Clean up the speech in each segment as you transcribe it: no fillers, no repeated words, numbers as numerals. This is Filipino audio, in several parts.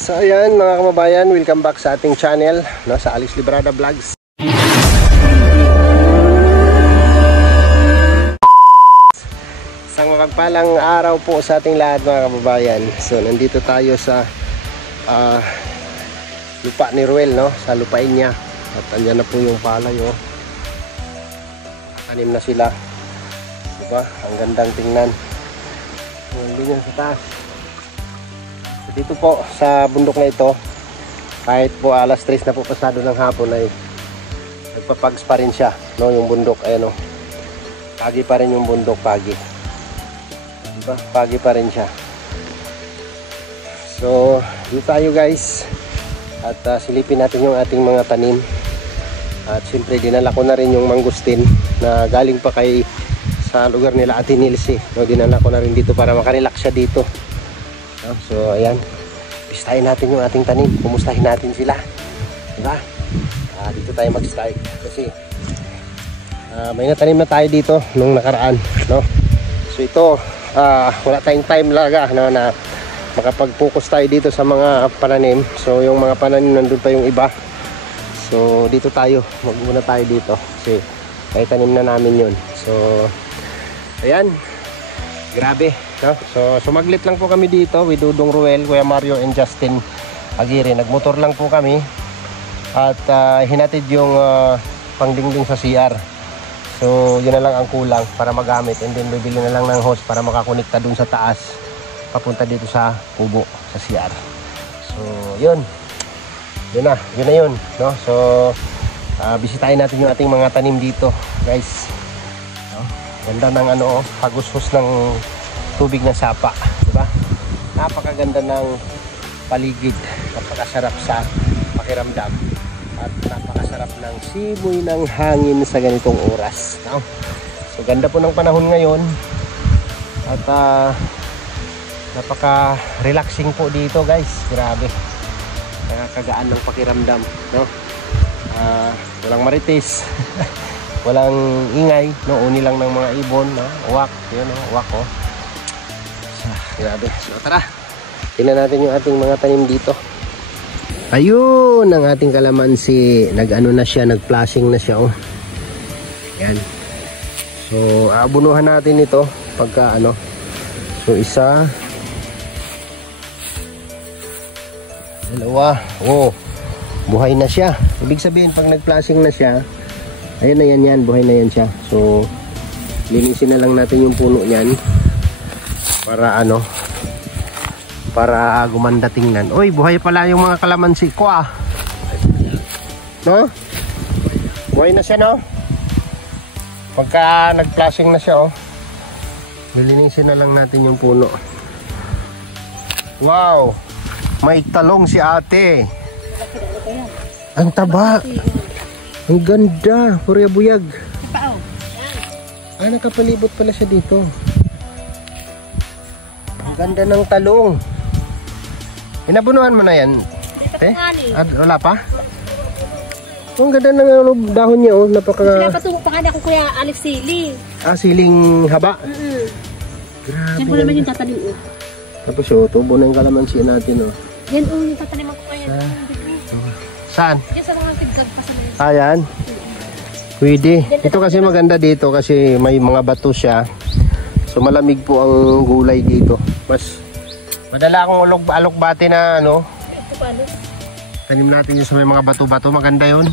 So ayan mga kababayan, welcome back sa ating channel, no, sa Alex Librada Vlogs. Isang mapagpalang araw po sa ating lahat mga kababayan. So nandito tayo sa lupa ni Ruel, no, sa lupain niya. At andyan na po yung palay, oh. Tanim na sila. Diba? Ang gandang tingnan. Nandun yan sa taas. So, dito po sa bundok na ito, kahit po alas 3 na po pasado ng hapon, ay nagpapags pa rin siya, no, yung bundok. Ayan, oh. Pagi pa rin yung bundok, pagi. Diba? Pagi pa rin siya. So dito tayo guys. At silipin natin yung ating mga tanim. At siyempre dinala ko na rin yung mangustin na galing pa kay sa lugar nila Ate Nilsi, no, dinala ko na rin dito para makarelax siya dito, no? So ayan, bistahin natin yung ating tanim, kumustahin natin sila, diba? Dito tayo mag-start kasi may natanim na tayo dito nung nakaraan, no? So ito wala tayong time laga, no, na makapag-focus tayo dito sa mga pananim. So yung mga pananim nandun pa yung iba. So dito tayo, magmuna tayo dito kasi ay tanim na namin yun. So ayan, grabe, no? So sumaglit lang po kami dito with Dudong Ruel, Kuya Mario and Justin Aguirre. Nagmotor lang po kami at hinatid yung pangdingding sa CR. So yun na lang ang kulang para magamit, and then bibili na lang ng hose para makakonekta dun sa taas papunta dito sa kubo, sa CR. So yun na yun, no? So bisitahin natin yung ating mga tanim dito guys, no? Ganda ng ano, pagushos ng tubig ng sapa, diba? Napakaganda ng paligid, napakasarap sa pakiramdam at napakasarap ng simoy ng hangin sa ganitong oras, no? So ganda po ng panahon ngayon at napaka-relaxing po dito guys, grabe, nakakagaan ng pakiramdam, no? Walang marites walang ingay, no? Uni lang ng mga ibon, no? Uwak, yun, no? Uwak, oh. Grabe. So tara, tingnan natin yung ating mga tanim dito. Ayun ang ating kalamansi, nag-ano na siya, nag-flashing na siya, oh. Yan. So abunuhan natin ito pagka ano. So isa, dalawa, oh, buhay na siya. Ibig sabihin pag nag-flashing na siya, ayun na yan, buhay na yan siya. So linisin na lang natin yung puno niyan para ano, para gumanda tingnan. Oy, buhay pala yung mga kalamansi ko, no? Buhay na siya, no? Pagka nag-flashing na siya, oh, lilinisin na lang natin yung puno. Wow, may talong si ate. Ang taba. Ang ganda. Purya buyag. Nakapalibot pala siya dito. Ang ganda ng talong. Inabunuhan mo na yan? Wala pa? Ang ganda ng dahon niya, oh. Pinapatungo pa kanya ko Kuya Alex siling. Siling haba? Grabe. Yan po naman yung tatanim, oh. Tapos, oh, tubo na yung kalamansi natin, oh. Yan, oh, yung tataniman ko kaya. Saan? Yan sa mga tigag pa sa mga. Ayan. Pwede. Ito kasi maganda dito kasi may mga bato siya. So malamig po ang gulay dito. Mas madala akong alokbate na ano. Ito paano? Tanim natin yung sa may mga bato-bato. Maganda yun.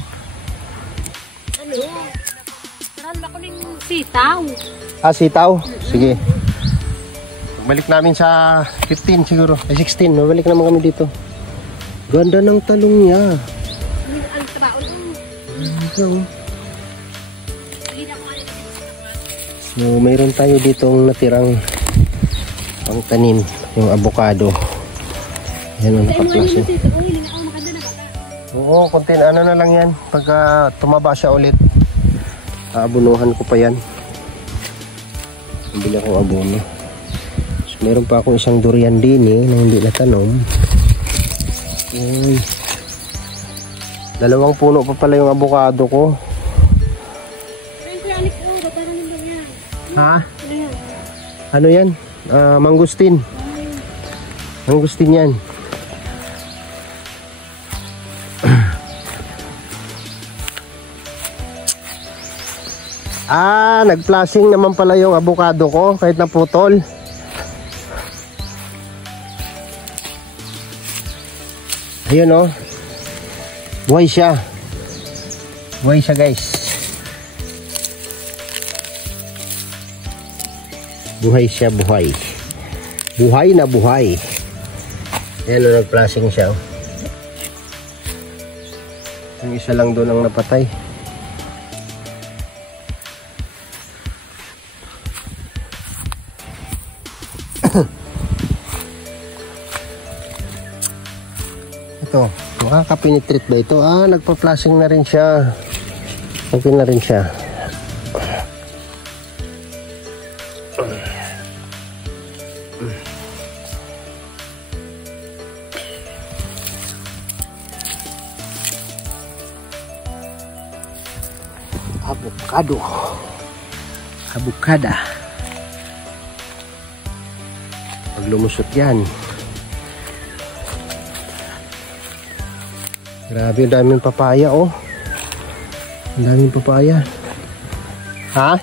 Ano? Meron ako ng sitaw. Sitaw? Sige. Balik namin sa 15 siguro. 16. Mabalik naman kami dito. Ganda ng talong niya. Ang tabaon. So mayroon tayo ditong natirang pang tanim, yung avocado. Yan ang nakaklase. Oo, konti ano na lang yan. Pagka tumaba siya ulit, aabunuhan ko pa yan. Bili akong abono. So meron pa akong isang durian din na hindi natanom. Uy. Dalawang puno pa pala yung avocado ko. Ha? Ano yan? Mangustin. Mangustin yan. Nag-flashing naman pala yung avocado ko kahit naputol. Ayun oh. Buhay siya. Buhay siya guys. Buhay siya, buhay. Buhay na buhay. Ayan oh, nag-flashing siya oh. Yung isa lang doon ang napatay. Ito, makaka-penetrate ba ito? Nagpa-flashing na rin siya. Okay na rin siya. Avocado. Avocada. Pag lumusot yan. Grabe, ang daming papaya oh. Ang daming papaya. Ha?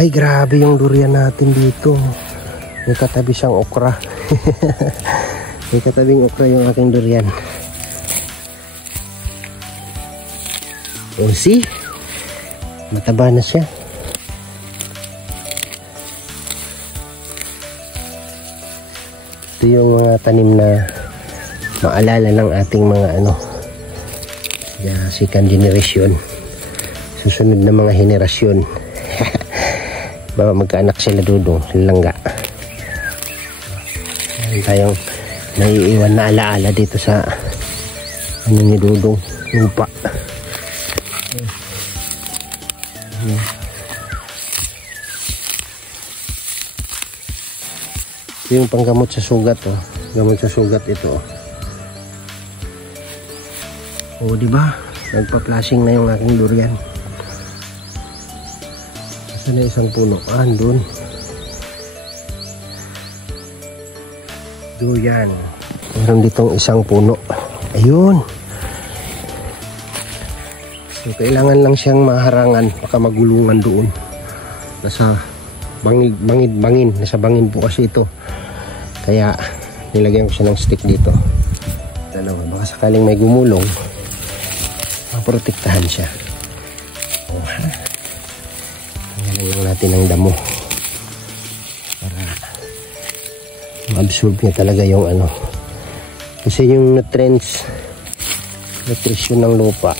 Ay, grabe yung durian natin dito. May katabi siyang okra. May katabing okra yung aking durian. Oh, see? Mataba na siya. Ito yung mga tanim na maalala ng ating mga second generation, susunod na mga henerasyon. Baka magkaanak sila Dudong, langga. Meron tayong naiiwan na alaala dito sa ni Dudong, lupa. Ito yung panggamot sa sugat oh. Gamot sa sugat ito oh. Oh, di ba? Nagpa-flashing na yung aking durian. Saan na isang puno? Andun. Durian. Meron ditong isang puno. Ayun. So, kailangan lang siyang maharangan. Baka magulungan doon. Nasa bangin. Nasa bangin po kasi ito. Kaya, nilagyan ko siya ng stick dito. Dalawa. Baka sakaling may gumulong, maprotektahan siya. Oh, ha? Tanggalin lang natin ang damo. Para ma-absorb niya talaga yung Kasi yung nutrition ng lupa,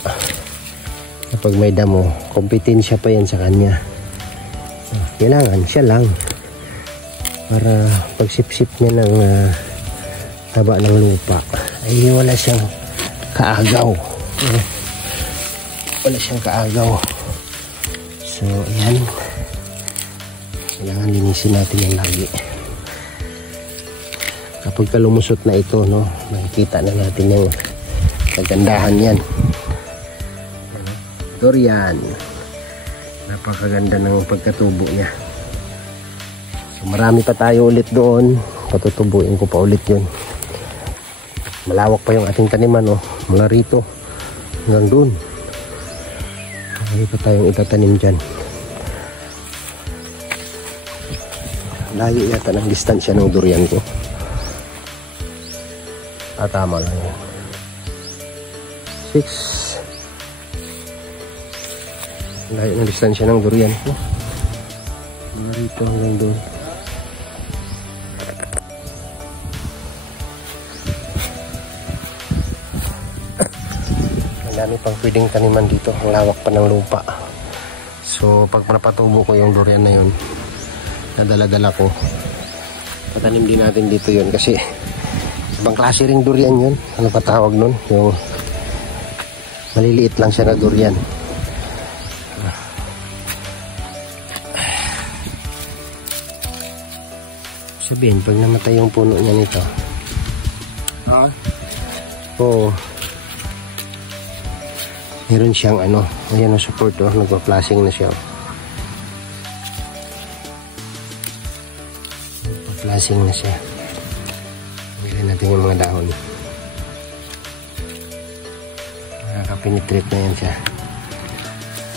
kapag may damo, kompetensya pa yan sa kanya. Kailangan siya lang para pagsipsip niya ng taba ng lupa ay wala siyang kaagaw. Wala siyang kaagaw. So ayan, kailangan linisin natin yan lagi. Kapag kalumusot na ito, no, makikita na natin yung kagandahan yan. Durian, napakaganda ng pagkatubo niya. So, marami pa tayo ulit doon, patutubuin ko pa ulit yun. Malawak pa yung ating taniman oh. Mula rito hanggang doon. Marami pa tayong itatanim dyan. Layo yata ng distansya ng durian ko. Tama lang yun. 6. Layo ng distansya ng durian ko. Mula rito hanggang doon. Dami pang pwedeng taniman dito, ang lawak pa ng lupa. So pag napatubo ko yung durian na yun, nadala-dala ko, patanim din natin dito yun. Kasi ibang klase ring durian yun. Ano pa tawag nun? Yung maliliit lang siya na durian. Sabihin, pag namatay yung puno niya nito, oo, meron siyang ayan ang support oh, nagpa-flashing na siya. Nagpa-flashing na siya. Bilhin natin yung mga dahon. Nakapenetrate na yan siya.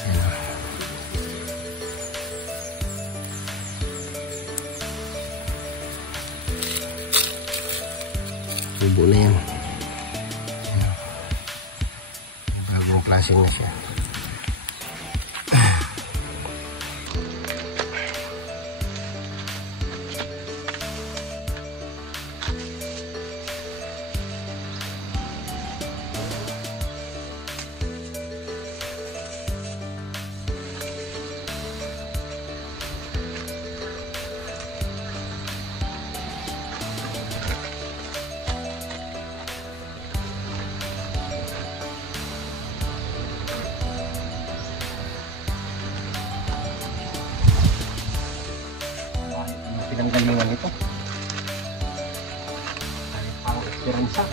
Ayan o. Tubo na yan. Bagong klaseng na siya. Pinanggalingan ito. Ay, parang esperansa.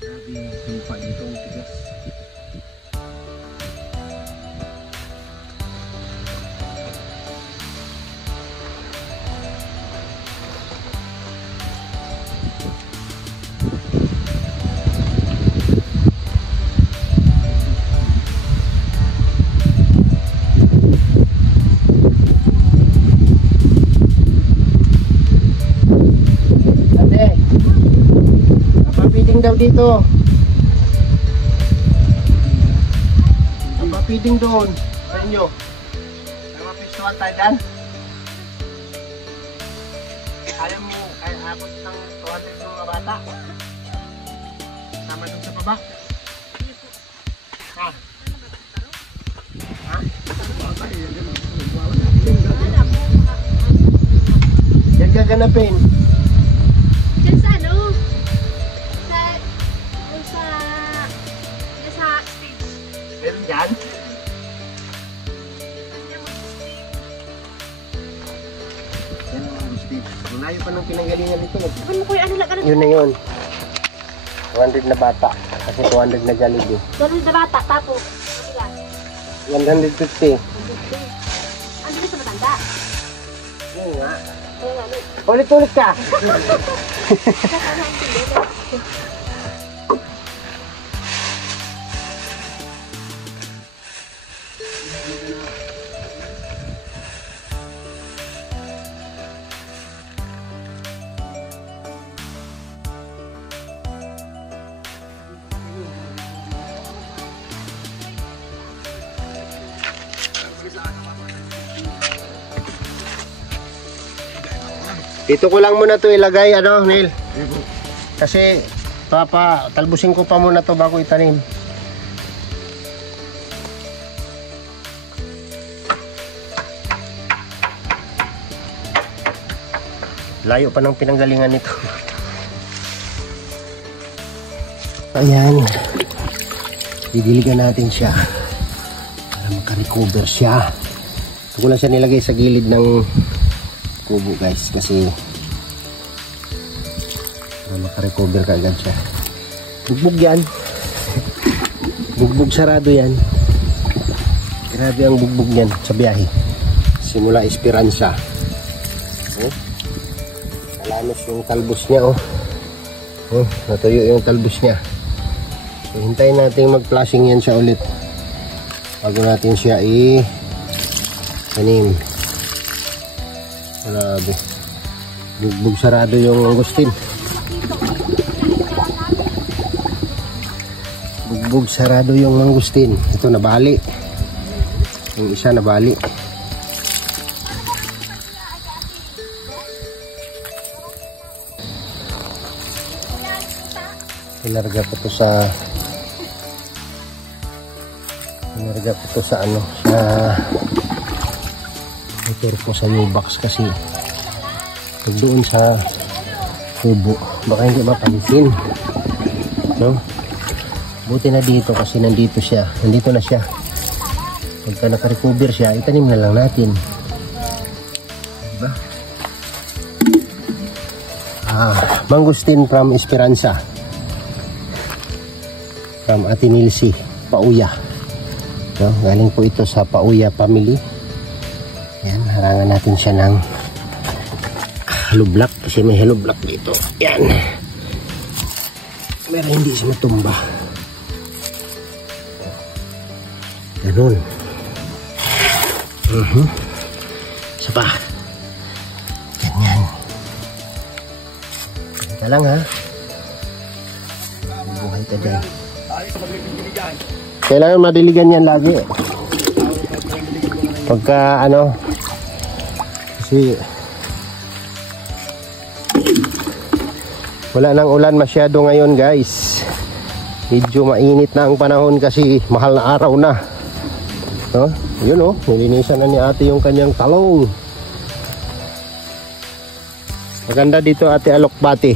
Grabe yung lupa dito, ang tigas. Daw dito. Papiting doon sa inyo. May mapistuhan tayo dyan. Alam mo, kaya abot ng 200 ng mga bata. Sama doon sa baba. Ha? Ha? Yan gaganapin. Yan sa ano? Meron dyan? Yan ang gusto. Ang layo pa ng pinanggalingan dito. Sabi mo kuya, ano lang, ano? Yun na yun. 200 na bata. Kasi 200 na Jollibee. 200 na bata, tapos, 150. ang bilis sa matanda. Yun nga. Kaya nga, ano? Ulit-ulit ka! Dito ko lang muna to ilagay, ano, Neil? Kasi talbusin ko pa muna to bago itanim. Layo pa ng pinanggalingan nito. Ayan. Didiligan natin siya para makarecover siya. Ito ko lang siya nilagay sa gilid ng kubo, guys, kasi makarecover ka agad siya. Bugbog yan. Bugbog sarado yan. Grabe ang bugbog yan sa biyahe. Simula Esperanza. Oh. Nalanos yung talbos niya, oh. Oh, natuyo yung talbos niya. So, hintayin natin mag-flashing yan siya ulit bago natin siya i-tanim. Grabe. Bugbog sarado yung angustin. Bugbog sarado yung mangustin. Ito nabali. Yung isa nabali. Pinarga ko to sa ano, sa motor ko sa new box kasi pag doon sa kubo baka hindi mapansin, no? Buti na dito kasi nandito na siya. Pagka naka-recover siya, itanim na lang natin, diba? Mangustin from Esperanza, from Ate Nilsi, Pauya, no? Galing po ito sa Pauya family. Yan, harangan natin siya ng hollow block kasi may hollow block dito. Yan. Pero hindi siya matumba. Ganun. Isa pa. Ganyan. Ganyan lang ha. Buhay ka dyan. Kailangan madiligan yan lagi. Pagka ano, kasi wala nang ulan masyado ngayon guys. Medyo mainit na ang panahon kasi mahal na araw na. No? Yun oh, nilinisan na ni ate yung kanyang talong. Maganda dito ate, alokbati.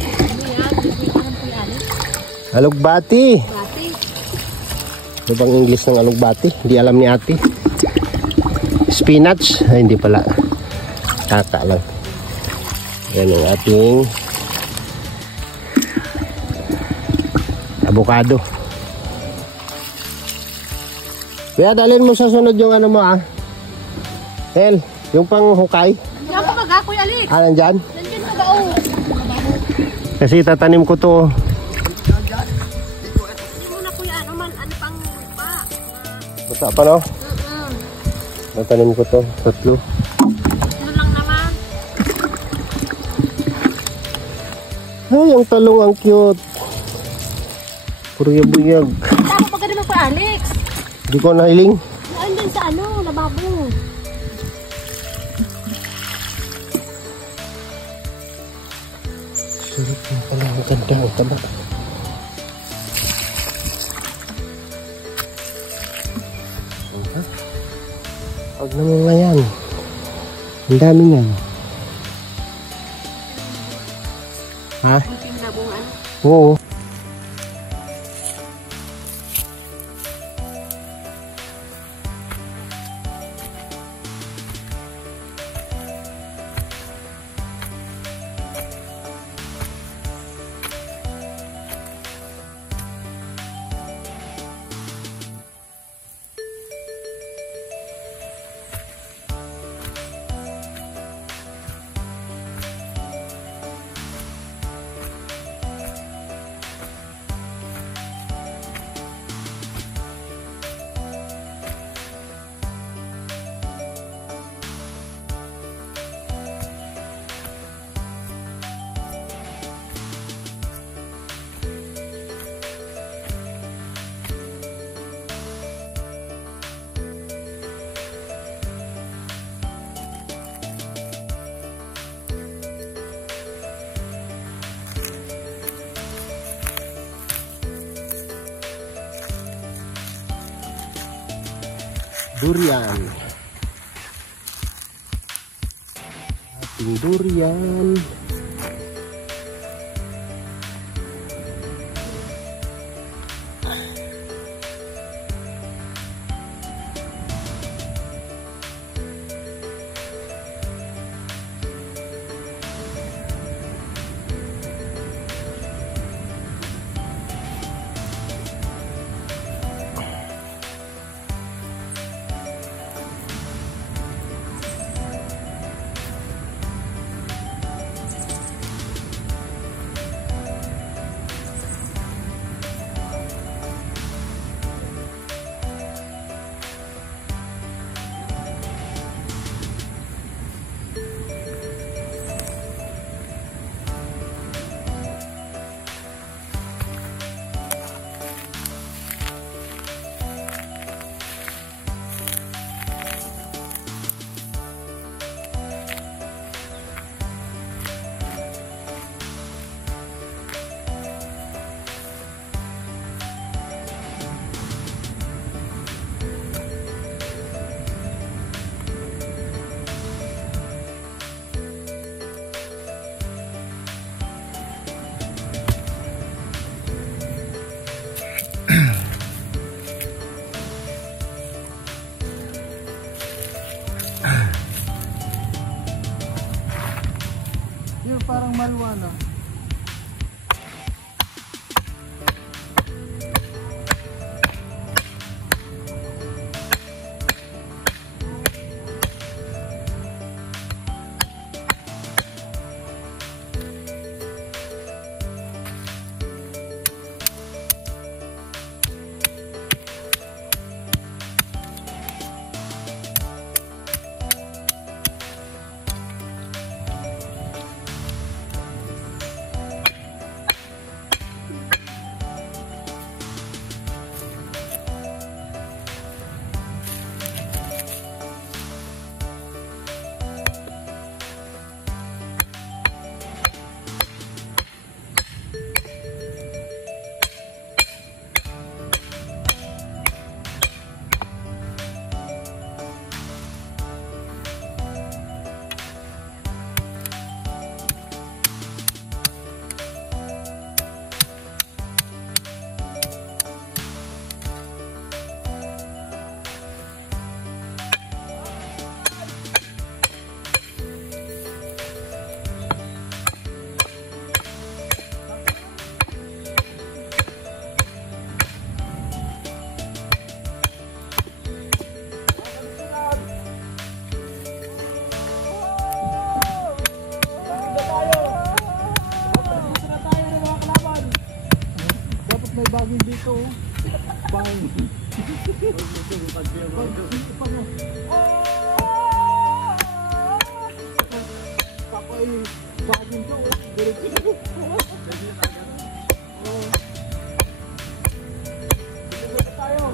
Alokbati. Ano bang English ng alugbati? Hindi alam ni ate. Spinach? Ay, hindi pala. Tata lang. Yan yung ating avocado. Kaya dalhin mo sa sunod yung ano mo ah. El, yung pang hukay. Yan pa baga, Kuya Alex. Ah, nandyan? Nandiyan pa ba oh? Kasi tatanim ko to. Basta pa no? Natanim ko to, tatlo. Ano lang naman? Ay, ang talong ang cute. Puro yabuyag. Ako pa naman po Alex. Hindi ko nahiling. Andyan sa ano, lababo. Sarap na pala, ang ganda, ang taba. Huwag naman nga yan. Ang dami nga. Ha? Kunting nabungan. Oo. Durian. Ating durian. Yung parang malwa na. bagay dito. Bagay. Kapay bagay to. Dito tayo.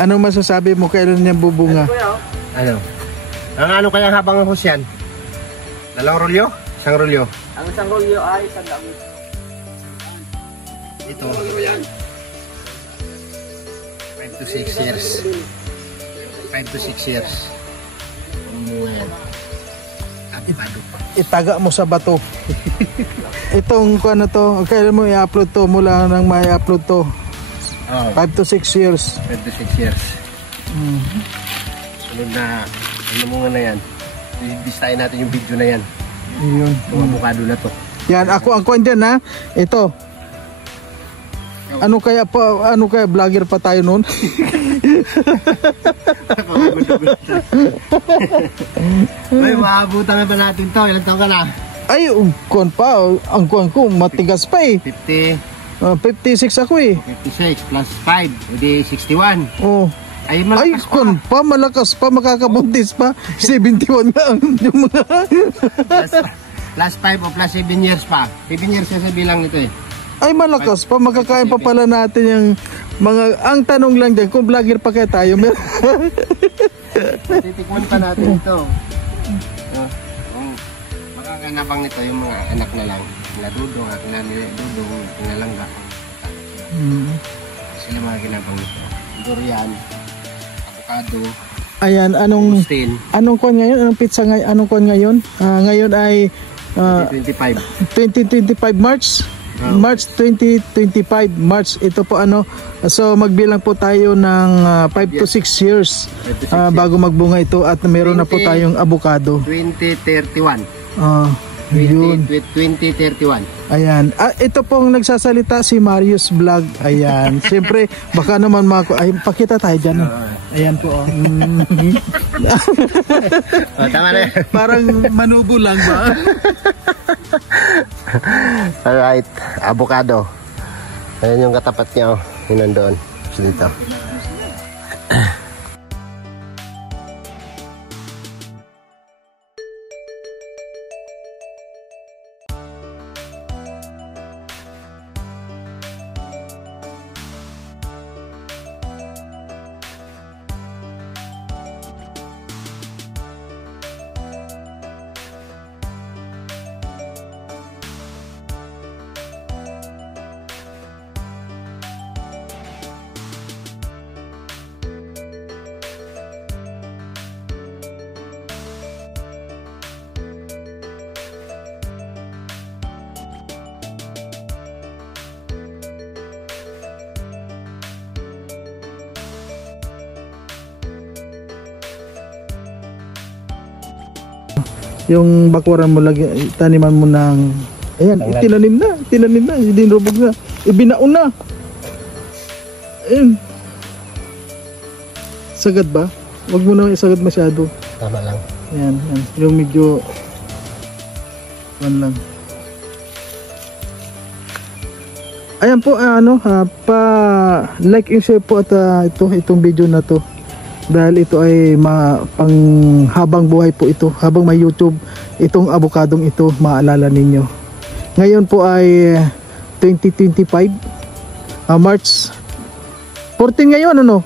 Anong masasabi mo kailan niya bubunga? Ano? Ang ano kaya habang hose yan? Dalawang rolyo? Isang rolyo? Ang isang rolyo ay isang dami. Ito. 5 to 6 years. 5 to 6 years. Bumunga yan. Atipado pa. Itaga mo sa bato. Itong ano to, kailan mo i-upload to? Mula nang may upload to. 5 to 6 years. 5 to 6 years. Sunod na, ano mo nga na yan. I-distain natin yung video na yan. Yun. Yung avocado na to. Yan, ako ang kwan dyan ha. Ito. Ano kaya vlogger pa tayo noon? May maabutan na ba natin to? Ilan taon ka na? Ay, kwan pa. Ang kwan ko, matigas pa eh. 50. 56 ako eh. 56 plus 5, hindi 61. Oh. Ay, malakas pa. Kwan pa, malakas pa, makakabuntis pa. 71 nga yung mga... plus 5 o plus 7 years pa. 7 years sa bilang nito eh. Ay, malakas pa, makakain pa pala natin yung mga... Ang tanong lang dyan, kung vlogger pa kaya tayo, titikman pa natin ito. Makakanabang nito yung mga anak na lang. Dudong at dudong pinalangga. Sila mga ginabang nito. Durian, avocado. Ayan, anong kwan ngayon? Anong pizza ngayon? Anong kwan ngayon? Ngayon ay 2025 March. March 2025 March. Ito po ano. So magbilang po tayo ng 5 to 6 years bago magbunga ito at meron na po tayong avocado. 2031. 2031. Ayan. Ito pong nagsasalita si Marius Vlog. Ayan. Siyempre, baka naman pakita tayo dyan. Ayan po. Tama na. Parang manubo lang ba? Alright. Avocado. Ayan yung katapat niya. Yun nandoon. Dito. Yung bakuran mo lagi, taniman mo ng ayan, tinanim na, dinrubog na, ibinaon na. Ayun. Sagad ba? Wag mo na isagad masyado. Tama lang. Ayan, yung medyo lang. Ayan po, pa-like and share po at itong video na to. Dahil ito ay pang habang buhay po ito. Habang may YouTube, itong abukadong ito, maalala ninyo. Ngayon po ay 2025. March 14 ngayon, ano?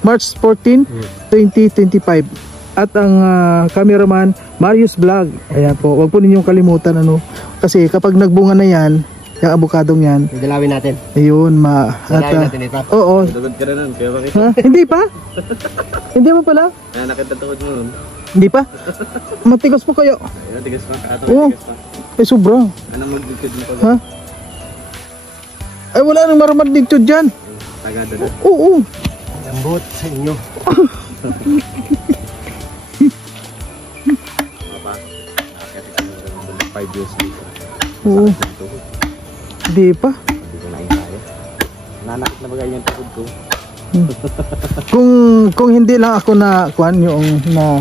March 14, 2025. At ang cameraman, Marius Vlog. Ayan po, wag po ninyong kalimutan, ano? Kasi kapag nagbunga na yan, yung abukadong yan, Idalawin natin. ayun, Idalawin natin ito. Oo. Tugod ka na nun, kaya bakit? Ha? Hindi pa? Hindi mo pala? Nakita tukod mo nun. Hindi pa? Matigas po kayo. Ayun, tigas pa. Ato, Oo. tigas pa. Ay, sobra. Anong magdikid mo pa? Ha? Ay, wala nang maramad dito dyan. Tagada na. Oo. Lambot sa inyo. Papa, nakakit ka na 5 years later. Oo. Hindi pa. Hindi ko nain tayo. Nanakit na bagay yung tukod ko. Kung hindi lang ako na kuan yung na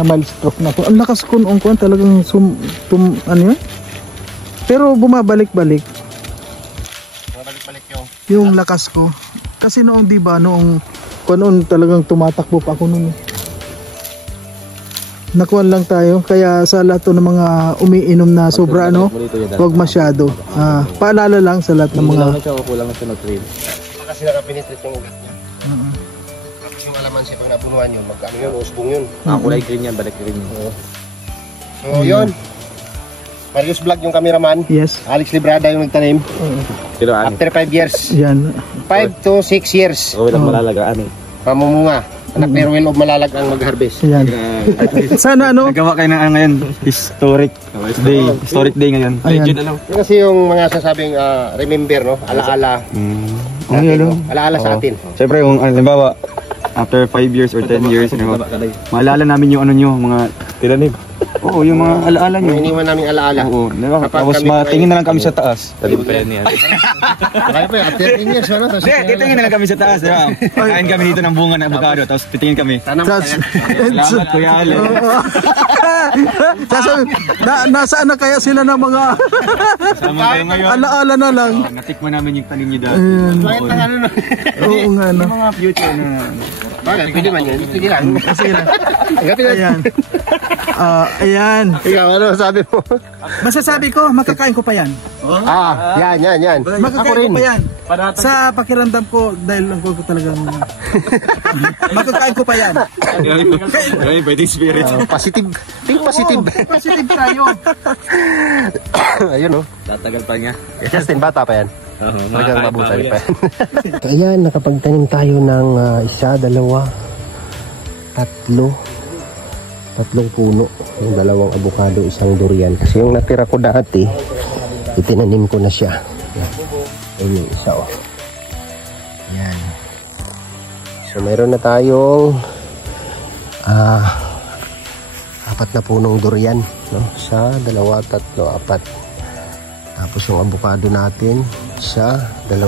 mild stroke na ko. Ang lakas ko noong kuan talagang ano yun? Pero bumabalik-balik Balik-balik yung lakas ko. Kasi noong 'di ba noong noon talagang tumatakbo pa ako noon. Nakuan lang tayo kaya sa lahat ng mga umiinom na sobra ano, huwag masyado. Paalala lang sa lahat ng mga Kulang na siya o kulang na siya ng trail. Kasi nakapinitrit yung ugat niya. Tapos yung alamansi pag napunuan yun, magkano yun, usbong yun. Kulay green yan, balik green yun. So yun. Marius Vlog yung cameraman. yes. Alex Librada yung nagtanim. Pero ano? After 5 years. Yan. 5 to 6 years. Oo, walang malalagaan eh. Mamumunga. Anak ni Ruel of Malalag ang mag-harvest. Yan. Sana ano? Nagawa kayo ng ngayon, historic day ngayon. Ayan. Legend ano? Yun kasi yung mga sasabing remember, no? Alaala. Natin, no? Alaala sa atin. Siyempre yung halimbawa after 5 years or 10 years maalala namin yung ano nyo mga Tinanim. oo yung mga alaala nyo. Yung iniwan naming alaala. Oo, diba? Kapag Tapos kami matingin na lang kami sa taas. Talim pa yan yan. Kaya pa, after 10 years, ano? Tapos Hindi, titingin na lang kami sa taas, diba? Kain kami dito ng bunga ng avocado, tapos titingin kami. sana Salamat Kuya Ale. Nasaan na kaya sila ng mga Sama kayo ngayon. alaala na lang. Natikman namin yung tanim nyo dati. Bakit na ano na? Oo nga no. Mga future na. Bakit? Pwede man yun. Sige lang. Sige lang. Agapin natin. Ayan. Ayan. Ikaw, ano sabi mo? Masasabi ko, makakain ko pa yan. Yan. Ako Makakain rin. ko pa yan. Sa pakiramdam ko, dahil lang ko talagang makakain ko pa yan. Ay, fighting spirit. Positive. Think positive. Positive tayo. Ayun, oh. Tatagal pa niya. Justin, bata pa yan. Talagang mabutan pa yan. Ayan, nakapagtanim tayo ng 1, 2, 3 puno. Yung 2 avocado, 1 durian. Kasi yung natira ko dati, itinanim ko na siya. Ayun yung isa, oh. Ayan. So, meron na tayong 4 na punong durian. No? 1, 2, 3, 4. Tapos yung avocado natin, 1, 2, 3,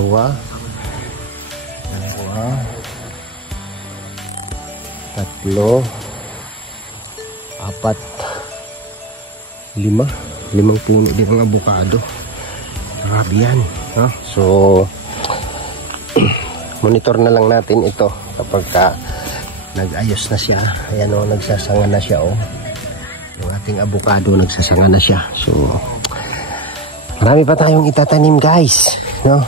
4, 5 puno din ang avocado. Grabe yan. No? So, monitor na lang natin ito kapag nag-ayos na siya. Ayan o, nagsasanga na siya o. Yung ating avocado, nagsasanga na siya. So, marami pa tayong itatanim guys. No?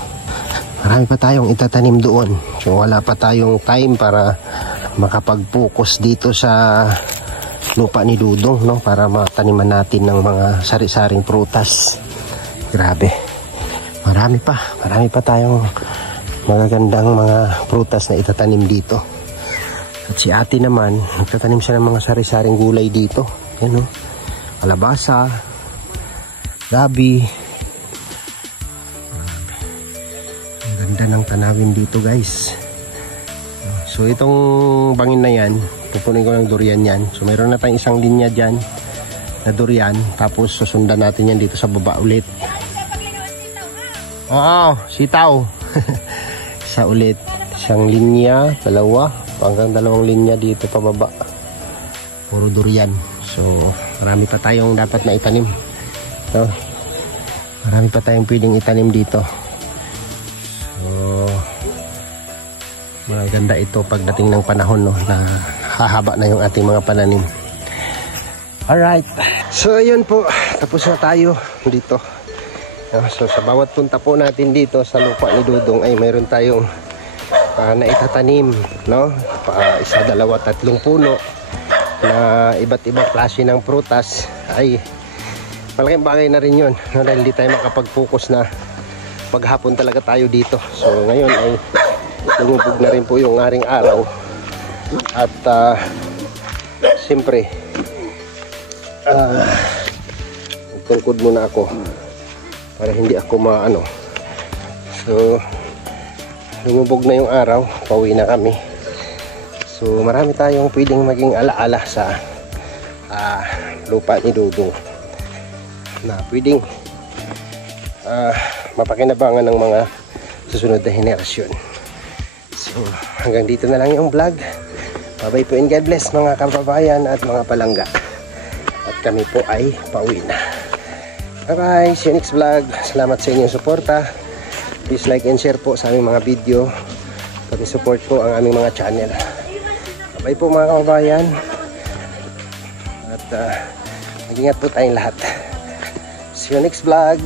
Marami pa tayong itatanim doon. So, wala pa tayong time para makapag-focus dito sa lupa ni Dudong, no? Para mataniman natin ng mga sari-saring prutas. Grabe. Marami pa tayong magagandang mga prutas na itatanim dito. At si ate naman, nagtatanim siya ng mga sari-saring gulay dito. Yan, no? Kalabasa, gabi. Ang ganda ng tanawin dito guys. So itong bangin na yan, pupunin ko ng durian yan. So meron na tayong 1 linya dyan na durian. Tapos susundan natin yan dito sa baba ulit. Oo, sitaw. Isa ulit. 1 linya, 2, hanggang 2 linya dito pababa. Puro durian. So marami pa tayong dapat na itanim. So, marami pa tayong pwedeng itanim dito. Maganda ito pagdating ng panahon, no, na hahaba na yung ating mga pananim. Alright. So ayun po, tapos na tayo dito. So sa bawat punta po natin dito sa lupa ni Dudong ay mayroon tayong naitatanim, no? Isa, dalawa, tatlong puno na iba't ibang klase ng prutas. Ay malaking bagay na rin yun, no? Dahil hindi tayo makapag-focus na paghapon talaga tayo dito. So ngayon ay lumubog na rin po yung aring araw. At siyempre magtungkod muna ako para hindi ako maano. So lumubog na yung araw, pauwi na kami. So marami tayong pwedeng maging alaala sa lupa ni Dudong na pwedeng mapakinabangan ng mga susunod na henerasyon. So hanggang dito na lang yung vlog. Bye-bye po and God bless mga kababayan at mga palangga. At kami po ay pauwi na. Bye-bye, see you next vlog. Salamat sa inyong suporta. Please like and share po sa aming mga video. Pag-support po ang aming mga channel. Bye po mga kababayan. At mag-ingat po tayong lahat. See you next vlog.